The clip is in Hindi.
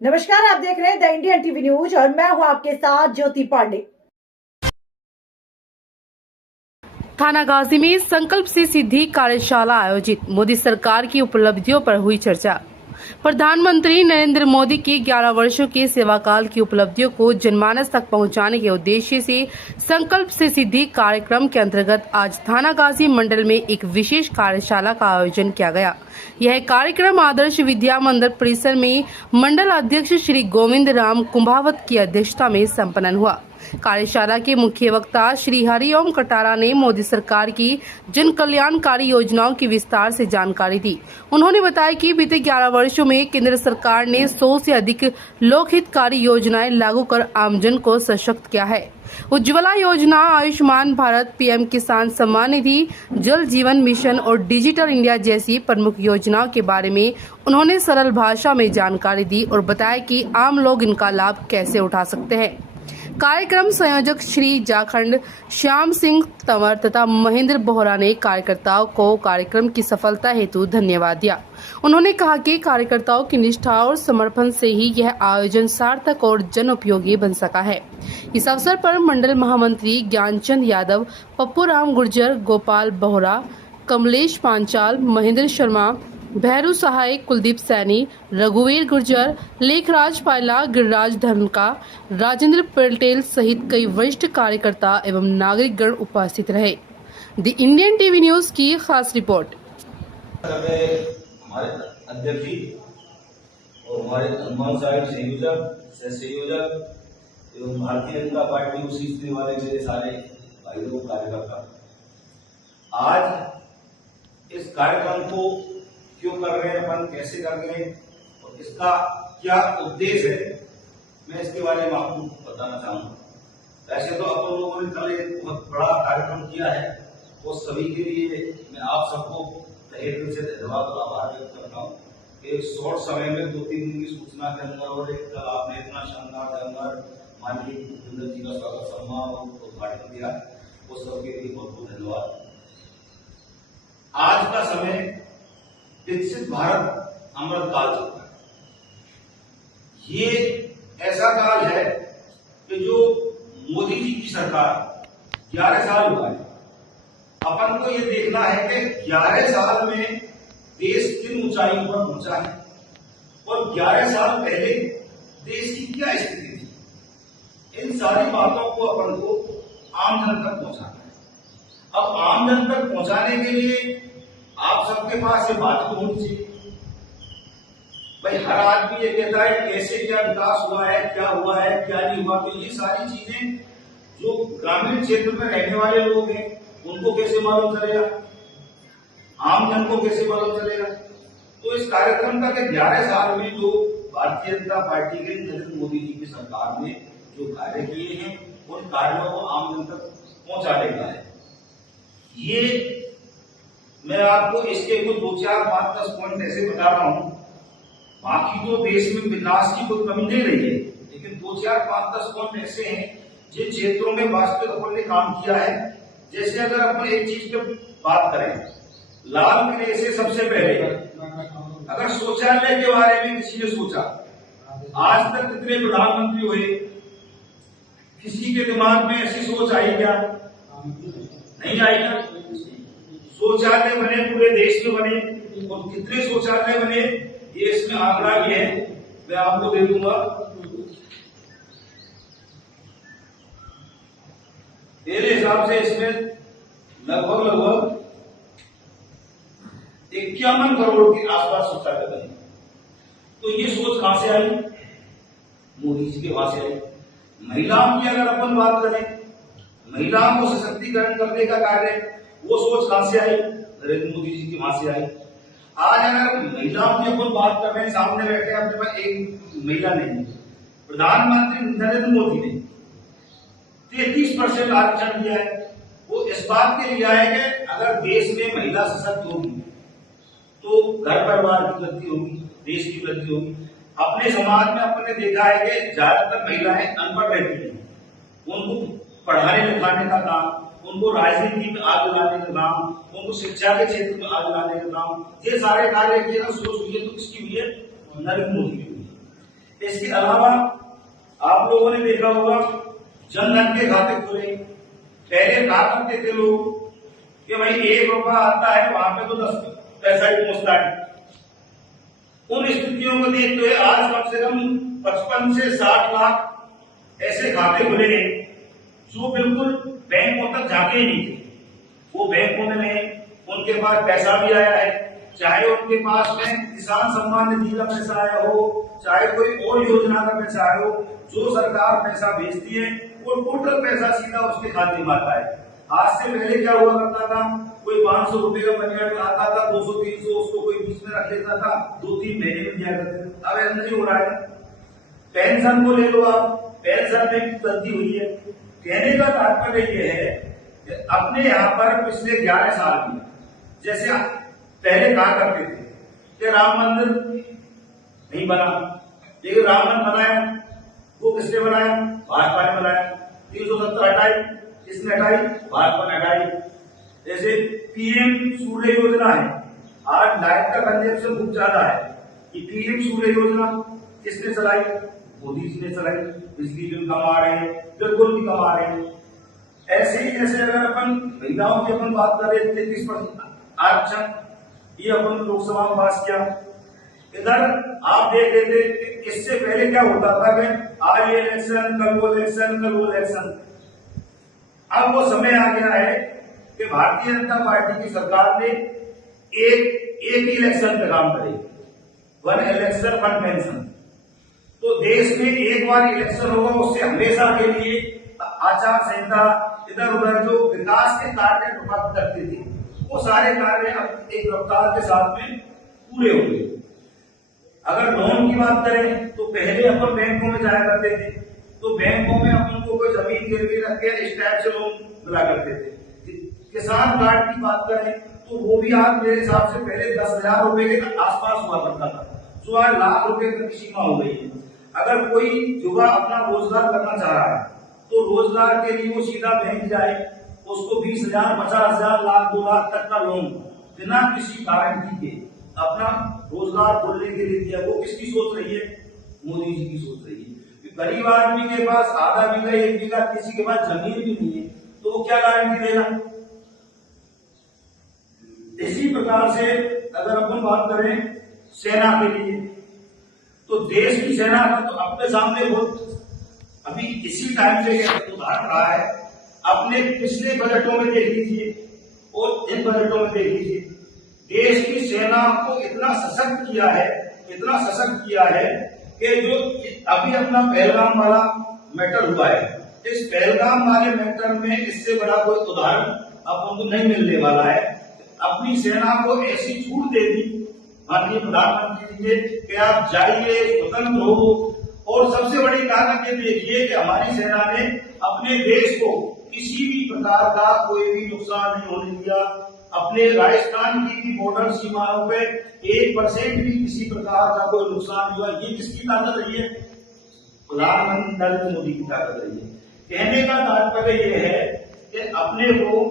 नमस्कार, आप देख रहे हैं द इंडियन टीवी न्यूज और मैं हूं आपके साथ ज्योति पांडे। थानागाजी में संकल्प से सिद्धि कार्यशाला आयोजित। मोदी सरकार की उपलब्धियों पर हुई चर्चा। प्रधानमंत्री नरेंद्र मोदी के 11 वर्षों के सेवाकाल की उपलब्धियों को जनमानस तक पहुंचाने के उद्देश्य से संकल्प से सिद्धि कार्यक्रम के अंतर्गत आज थानागाजी मंडल में एक विशेष कार्यशाला का आयोजन किया गया। यह कार्यक्रम आदर्श विद्या मंदिर परिसर में मंडल अध्यक्ष श्री गोविंद राम कुंभावत की अध्यक्षता में संपन्न हुआ। कार्यशाला के मुख्य वक्ता श्री हरिओम कटारा ने मोदी सरकार की जन कल्याणकारी योजनाओं की विस्तार से जानकारी दी। उन्होंने बताया कि बीते 11 वर्षों में केंद्र सरकार ने 100 से अधिक लोकहितकारी योजनाएं लागू कर आमजन को सशक्त किया है। उज्ज्वला योजना, आयुष्मान भारत, पीएम किसान सम्मान निधि, जल जीवन मिशन और डिजिटल इंडिया जैसी प्रमुख योजनाओं के बारे में उन्होंने सरल भाषा में जानकारी दी और बताया कि आम लोग इनका लाभ कैसे उठा सकते हैं। कार्यक्रम संयोजक श्री जाखंड श्याम सिंह तंवर तथा महेंद्र बोहरा ने कार्यकर्ताओं को कार्यक्रम की सफलता हेतु धन्यवाद दिया। उन्होंने कहा कि कार्यकर्ताओं की निष्ठा और समर्पण से ही यह आयोजन सार्थक और जन उपयोगी बन सका है। इस अवसर पर मंडल महामंत्री ज्ञानचंद यादव, पप्पू राम गुर्जर, गोपाल बोहरा, कमलेश पांचाल, महेंद्र शर्मा, भैरू सहाय, कुलदीप सैनी, रघुवीर गुर्जर, लेखराज पायला, गिरिराज धनका, राजेंद्र पटेल सहित कई वरिष्ठ कार्यकर्ता एवं नागरिक गण उपस्थित रहे। द इंडियन टीवी न्यूज की खास रिपोर्ट। हमारे अध्यक्ष जी और हमारे हनुमान साहिब संयोजक, सह संयोजक एवं भारतीय जनता पार्टी को सीखने वाले मेरे सारे भाइयों कार्यकर्ता, आज इस कार्यक्रम को क्यों कर रहे हैं, अपन कैसे कर रहे हैं और इसका क्या उद्देश्य है, मैं इसके बारे में आपको बताना चाहूंगा। वैसे तो अपन लोगों ने कल एक बहुत बड़ा कार्यक्रम किया है, वो सभी के लिए मैं आप सबको तहे दिल से धन्यवाद और आभार व्यक्त करता हूँ कि एक शॉर्ट समय में 2-3 दिन की सूचना के अंदर और एक कल आपने इतना शानदार अंदर माननीय भूपेंद्र जी का स्वागत सम्मान और उद्घाटन किया, वो सबके लिए बहुत बहुत धन्यवाद। आज का समय विकसित भारत अमृत काल चलता है। ये ऐसा काल है कि जो मोदी जी की सरकार 11 साल हुआ है, अपन को ये देखना है कि 11 साल में देश किन ऊंचाइयों पर पहुंचा है और 11 साल पहले देश की क्या स्थिति थी। इन सारी बातों को अपन को आम जन तक पहुंचाना है। अब आम जन तक पहुंचाने के लिए आप सबके पास ये बात होनी चाहिए। भाई हर आदमी ये कहता है कैसे क्या विकास हुआ है, क्या हुआ है, क्या नहीं हुआ, तो ये सारी चीजें जो ग्रामीण क्षेत्र में रहने वाले लोग हैं उनको कैसे मालूम चलेगा, आम जन को कैसे मालूम चलेगा। तो इस कार्यक्रम का 11 साल में जो भारतीय जनता पार्टी के नरेंद्र मोदी जी की सरकार ने जो कार्य किए हैं उन कार्यों को आम जन तक पहुंचाने का है। ये मैं आपको इसके कुछ 2-4-5-10 पॉइंट ऐसे बता रहा हूं। बाकी तो देश में विकास की कोई कमी नहीं रही है, लेकिन 2-4-5-10 पॉइंट ऐसे हैं जिन क्षेत्रों में वास्तविक अपन ने काम किया है। जैसे अगर अपन एक चीज पे बात करें, लाल किले से सबसे पहले अगर शौचालय के बारे में किसी ने सोचा, आज तक कितने प्रधानमंत्री हुए, किसी के दिमाग में ऐसी सोच आई क्या? नहीं आई ना। शौचालय बने, पूरे देश में बने, और कितने शौचालय बने ये इसमें आंकड़ा भी है, मैं आपको दे दूंगा। मेरे हिसाब से इसमें लगभग 51 करोड़ के आसपास शौचालय बने। तो ये सोच कहां से आई? मोदी जी के वहां से आई। महिलाओं की अगर अपन बात करें, महिलाओं को सशक्तिकरण करने का कार्य, वो सोच कहां से आई? नरेंद्र मोदी जी की वहां से आई। आज अगर महिलाओं की अपन बात कर रहे हैं, सामने बैठे अपने पास एक महिला नहीं, प्रधानमंत्री नरेंद्र मोदी ने 33% आरक्षण दिया है। वो इस बात के लिए है कि अगर देश में महिला सशक्त होगी तो घर परिवार की वृद्धि होगी, देश की वृद्धि होगी। अपने समाज में अपन ने देखा है कि ज्यादातर महिलाएं अनपढ़ रहती हैं, उनको पढ़ाने लिखाने का काम, उनको राजनीति में आगे लाने का काम, उनको शिक्षा के क्षेत्र में आगे लाने का काम, ये सारे कार्य किए ना सोच हुई है तो किसकी हुई है? नरेंद्र मोदी की हुई है। इसके अलावा आप लोगों ने देखा होगा जनधन के खाते खुले। पहले कहा करते थे लोग कि भाई 1 रुपया आता है वहां पे तो 10 पैसा ही पहुंचता है। उन स्थितियों को देखते हुए आज कम से कम 55 से 60 लाख ऐसे खाते खुले हैं जो बिल्कुल बैंकों तक जाते ही नहीं थे। वो बैंकों में उनके पास पैसा भी आया है, चाहे उनके पास में किसान सम्मान निधि का पैसा आया हो, चाहे कोई और योजना का पैसा आया हो, जो सरकार पैसा भेजती है वो टोटल पैसा सीधा उसके खाते में आता है। आज से पहले क्या हुआ करता था, कोई 500 रुपए का मनी ऑर्डर आता था, 200-300 उसको कोई बीच में रख लेता था, 2-3 महीने में दिया करते थे। अब ऐसा नहीं हो रहा है। पेंशन को ले लो आप, पेंशन में भी गलती हुई है। कहने का तात्पर्य ये है कि अपने यहाँ पर पिछले 11 साल में जैसे पहले कहा करते थे कि राम मंदिर नहीं बना, लेकिन राम मंदिर बनाया वो किसने बनाया? भाजपा ने बनाया। 370 हटाई, किसने हटाई? भाजपा ने हटाई। जैसे पीएम सूर्य योजना है, आज लाइट का कंजप्शन बहुत ज्यादा है। ये पीएम सूर्य योजना किसने चलाई? मोदी जी ने चलाई। बिजली बिल कम आ रहे हैं, बिल्कुल भी कम आ रहे हैं। ऐसे ही जैसे अगर अपन महिलाओं की अपन बात करें 33% आरक्षण, ये अपन लोकसभा में पास किया। इधर आप देख लेते इससे पहले क्या होता था कि आज ये इलेक्शन, कल वो इलेक्शन, कल वो इलेक्शन। अब वो समय आ गया है कि भारतीय जनता पार्टी की सरकार ने एक ही इलेक्शन पे काम करेगी, 1 इलेक्शन 1 पेंशन। तो देश में एक बार इलेक्शन होगा, उससे हमेशा के लिए आचार संहिता, इधर उधर जो विकास के कार्य प्रभावित करते थे वो सारे कार्य अब एक रफ्तार के साथ में पूरे होंगे। अगर लोन की बात करें तो पहले अपन बैंकों में जाया करते थे, तो बैंकों में अपन को कोई जमीन गिरवी रख के इस टाइप से लोन मिला करते थे। किसान कार्ड की बात करें तो वो भी आज मेरे हिसाब से पहले 10,000 रुपए के आसपास हुआ करता था, जो आज लाख रुपए तक की सीमा हो गई है। अगर कोई युवा अपना रोजगार करना चाह रहा है तो रोजगार के लिए वो सीधा बैंक जाए, उसको 20,000, 50,000, लाख, 2 लाख तक का लोन बिना किसी गारंटी के अपना रोजगार खोलने के लिए दिया। वो किसकी सोच रही है? मोदी जी की सोच रही है। गरीब आदमी के पास आधा बीघा, 1 बीघा, किसी के पास जमीन भी नहीं है, तो वो क्या गारंटी देगा? इसी प्रकार से अगर अपन बात करें सेना के लिए, तो देश की सेना का तो अपने सामने बहुत अभी इसी टाइम से उदाहरण रहा है। अपने पिछले बजटों में देख लीजिए और इन बजटों में देख लीजिए, देश की सेना को इतना सशक्त किया है, इतना सशक्त किया है कि जो अभी अपना पहलगाम वाला मैटर हुआ है, इस पहलगाम वाले मैटर में इससे बड़ा कोई उदाहरण अपन को नहीं मिलने वाला है। अपनी सेना को ऐसी छूट दे दी माननीय प्रधानमंत्री जी ने कि आप जाइए, स्वतंत्र हो। और सबसे बड़ी ताकत ये देखिए कि हमारी सेना ने अपने देश को किसी भी प्रकार का कोई भी नुकसान नहीं होने दिया। अपने राजस्थान की भी बॉर्डर सीमाओं पे 1% भी किसी प्रकार का कोई नुकसान हुआ। ये किसकी ताकत रही है? प्रधानमंत्री नरेंद्र मोदी की ताकत रही है। कहने का तात्पर्य यह है कि अपने को